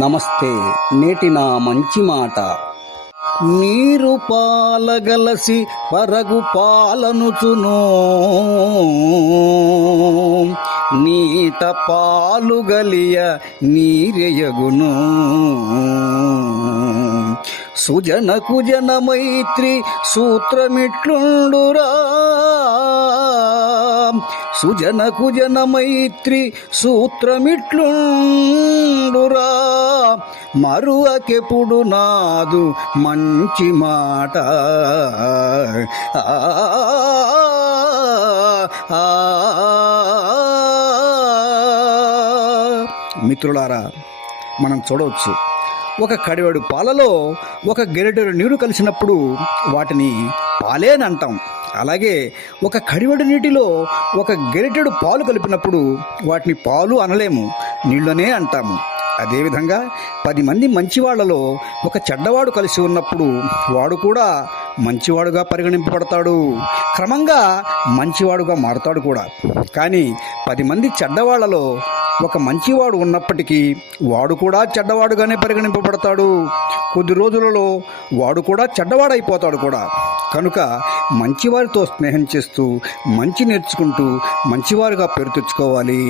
నమస్తే. నేటి నా మంచి మాట. నీరు పాలగలసి పరగు పాలనుచును, నీట పాలుగలియ నీరెయగును. సుజన కుజన మైత్రి సూత్రమిట్లుండురా, సుజన కుజన మైత్రి సూత్రమిట్లుండురా. మరువకెప్పుడు నాదు మంచి మాట. మిత్రులారా, మనం చూడవచ్చు, ఒక కడివెడు పాలలో ఒక గెరిటెడు నీరు కలిసినప్పుడు వాటిని పాలేనంటాం. అలాగే ఒక కడివెడు నీటిలో ఒక గెరిటెడు పాలు కలిపినప్పుడు వాటిని పాలు అనలేము, నీళ్ళనే అంటాము. అదేవిధంగా 10 మంది మంచివాళ్లలో ఒక చెడ్డవాడు కలిసి ఉన్నప్పుడు వాడు కూడా మంచివాడుగా పరిగణింపబడతాడు, క్రమంగా మంచివాడుగా మారుతాడు కూడా. కానీ 10 మంది చెడ్డవాళ్లలో ఒక మంచివాడు ఉన్నప్పటికీ వాడు కూడా చెడ్డవాడుగానే పరిగణింపబడతాడు. కొద్ది రోజులలో వాడు కూడా చెడ్డవాడైపోతాడు కూడా. కనుక మంచివారితో స్నేహం చేస్తూ మంచి నేర్చుకుంటూ మంచివారుగా పేరు తెచ్చుకోవాలి.